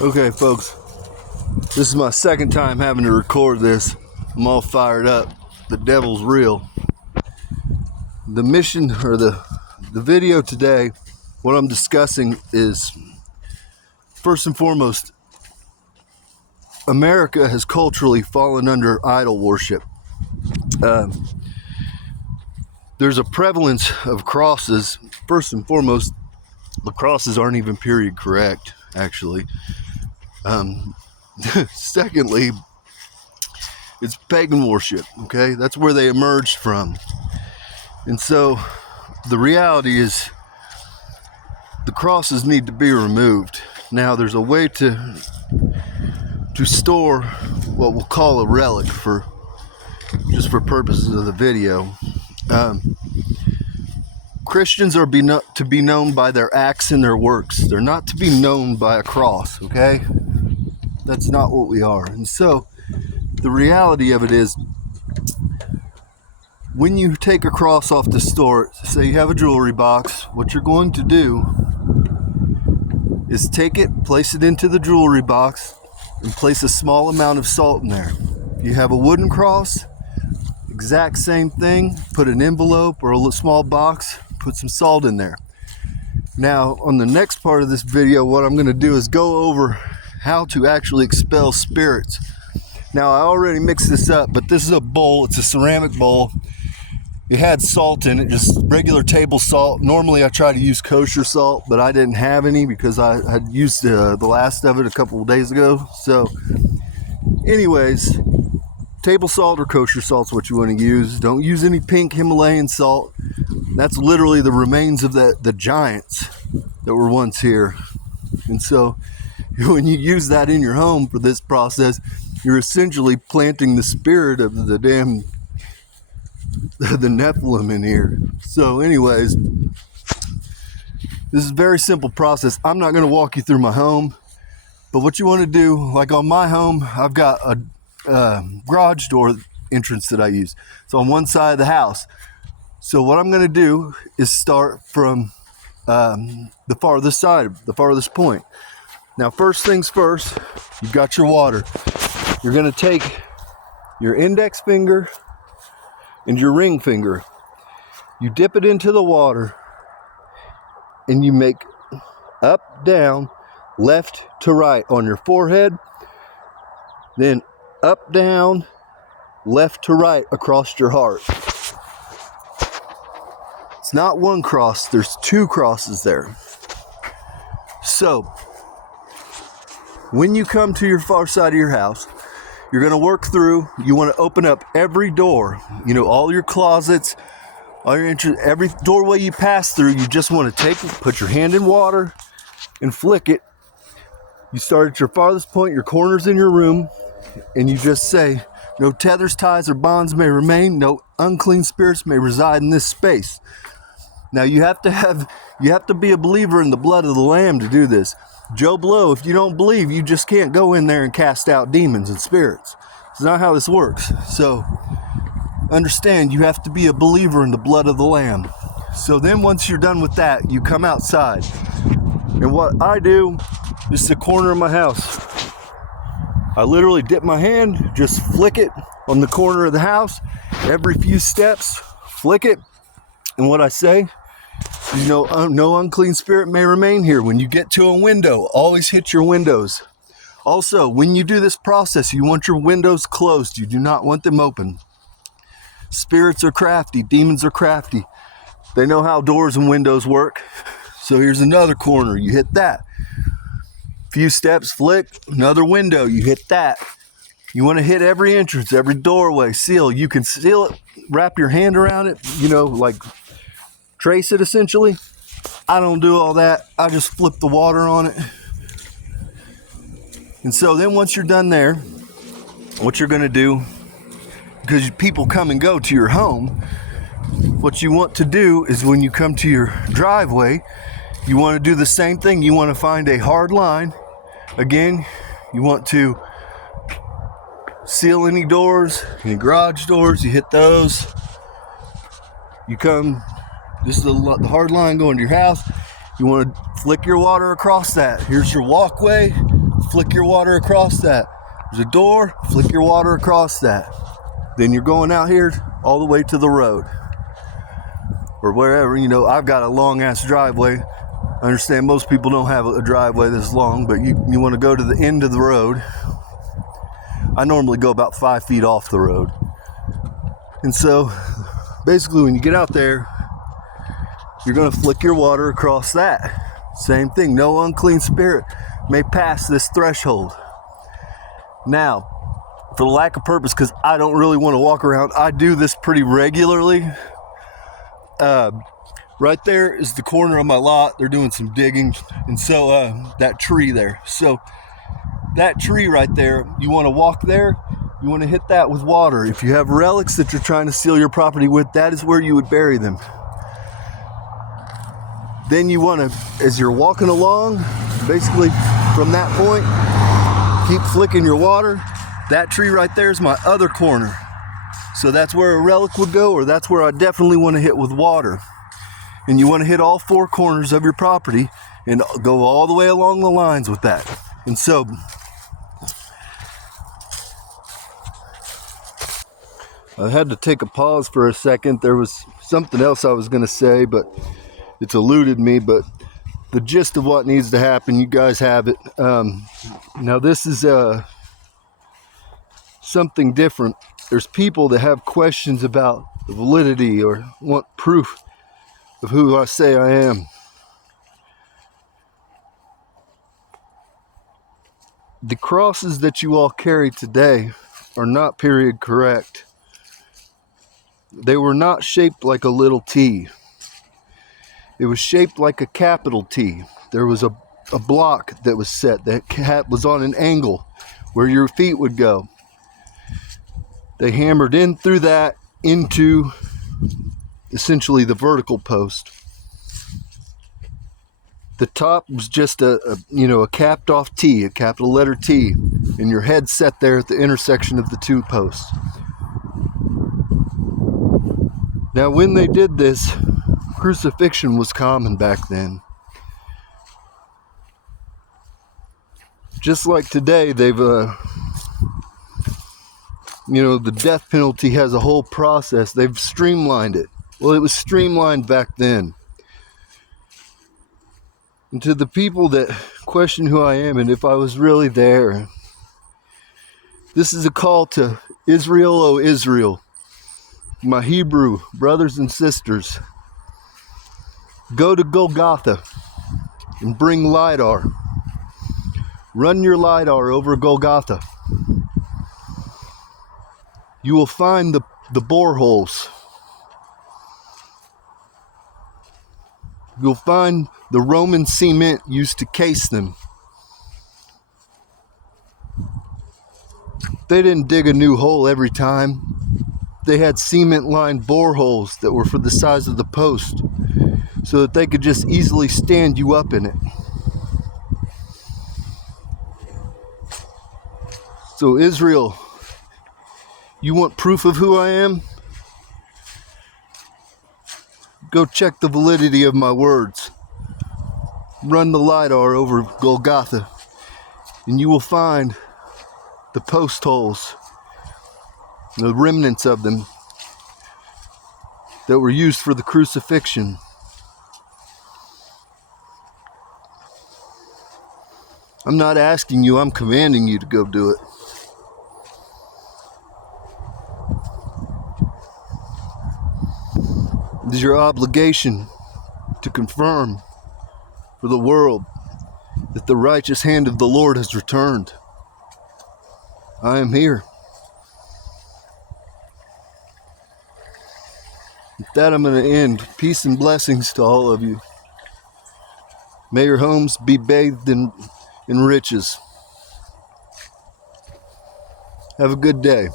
Okay, folks, this is my second time having to record this. I'm all fired up. The devil's real. The mission, or the video today, what I'm discussing is, first and foremost, America has culturally fallen under idol worship. There's a prevalence of crosses. First and foremost, the crosses aren't even period correct, actually. Secondly, it's pagan worship, okay? That's where they emerged from. And so the reality is the crosses need to be removed. Now, there's a way to store what we'll call a relic just for purposes of the video. Christians are to be known by their acts and their works. They're not to be known by a cross, okay? That's not what we are. And so the reality of it is, when you take a cross off the store, say you have a jewelry box, what you're going to do is take it, place it into the jewelry box, and place a small amount of salt in there. If you have a wooden cross, exact same thing. Put an envelope or a small box, put some salt in there. Now, on the next part of this video, what I'm going to do is go over how to actually expel spirits. Now, I already mixed this up, but this is a bowl. It's a ceramic bowl. It had salt in it, just regular table salt. Normally, I try to use kosher salt, but I didn't have any because I had used the last of it a couple of days ago. So, anyways, table salt or kosher salt is what you want to use. Don't use any pink Himalayan salt. That's literally the remains of the giants that were once here. And so, when you use that in your home for this process, you're essentially planting the spirit of the Nephilim in here. So anyways, this is a very simple process. I'm not going to walk you through my home, but what you want to do, like on my home, I've got a garage door entrance that I use. It's on one side of the house. So what I'm going to do is start from the farthest side, the farthest point. Now, first things first, you've got your water. You're going to take your index finger and your ring finger. You dip it into the water and you make up, down, left to right on your forehead. Then up, down, left to right across your heart. It's not one cross, there's two crosses there. So, when you come to your far side of your house, you're going to work through, you want to open up every door, all your closets, all your every doorway you pass through. You just want to take it, put your hand in water and flick it. You start at your farthest point, your corners in your room, and you just say, no tethers, ties, or bonds may remain, no unclean spirits may reside in this space. Now you have to be a believer in the blood of the Lamb to do this. Joe Blow, if you don't believe, you just can't go in there and cast out demons and spirits. It's not how this works. So understand, you have to be a believer in the blood of the Lamb. So then once you're done with that, you come outside. And what I do, this is the corner of my house. I literally dip my hand, just flick it on the corner of the house. Every few steps, flick it. And what I say, no unclean spirit may remain here. When you get to a window, always hit your windows. Also, when you do this process, you want your windows closed. You do not want them open. Spirits are crafty. Demons are crafty. They know how doors and windows work. So here's another corner. You hit that. Few steps, flick. Another window. You hit that. You want to hit every entrance, every doorway, seal. You can seal it, wrap your hand around it, like trace it essentially. I don't do all that. I just flip the water on it. And so then once you're done there, what you're going to do, because people come and go to your home, what you want to do is when you come to your driveway, you want to do the same thing. You want to find a hard line. Again, you want to seal any doors, any garage doors, you hit those. You come, this is the hard line going to your house. You want to flick your water across that. Here's your walkway. flick your water across that. There's a door, flick your water across that. Then you're going out here all the way to the road. Or wherever, I've got a long ass driveway. I understand most people don't have a driveway this long, but you want to go to the end of the road. I normally go about 5 feet off the road. And so, basically when you get out there, you're going to flick your water across that. Same thing, no unclean spirit may pass this threshold. Now, for the lack of purpose, because I don't really want to walk around, I do this pretty regularly. Right there is the corner of my lot. They're doing some digging, and so that tree there. So that tree right there, you want to walk there, you want to hit that with water. If you have relics that you're trying to seal your property with, that is where you would bury them. Then you want to, as you're walking along, basically from that point, keep flicking your water. That tree right there is my other corner. So that's where a relic would go, or that's where I definitely want to hit with water. And you want to hit all 4 corners of your property and go all the way along the lines with that. And so, I had to take a pause for a second. There was something else I was going to say, but it's eluded me. But the gist of what needs to happen, you guys have it. Now this is something different. There's people that have questions about the validity or want proof of who I say I am. The crosses that you all carry today are not period correct. They were not shaped like a little T. It was shaped like a capital T. There was a block that was set that was on an angle where your feet would go. They hammered in through that into essentially the vertical post. The top was just a capped off T, a capital letter T, and your head set there at the intersection of the 2 posts. Now when they did this, crucifixion was common back then. Just like today, they've the death penalty has a whole process. They've streamlined it. Well, it was streamlined back then. And to the people that question who I am and if I was really there, this is a call to Israel, O Israel, my Hebrew brothers and sisters. Go to Golgotha and bring Lidar. Run your Lidar over Golgotha. You will find the boreholes. You'll find the Roman cement used to case them. They didn't dig a new hole every time. They had cement-lined boreholes that were for the size of the post, so that they could just easily stand you up in it. So Israel, you want proof of who I am? Go check the validity of my words. Run the Lidar over Golgotha, and you will find the post holes, the remnants of them that were used for the crucifixion. I'm not asking you, I'm commanding you to go do it. It is your obligation to confirm for the world that the righteous hand of the Lord has returned. I am here. With that, I'm going to end. Peace and blessings to all of you. May your homes be bathed in riches. Have a good day.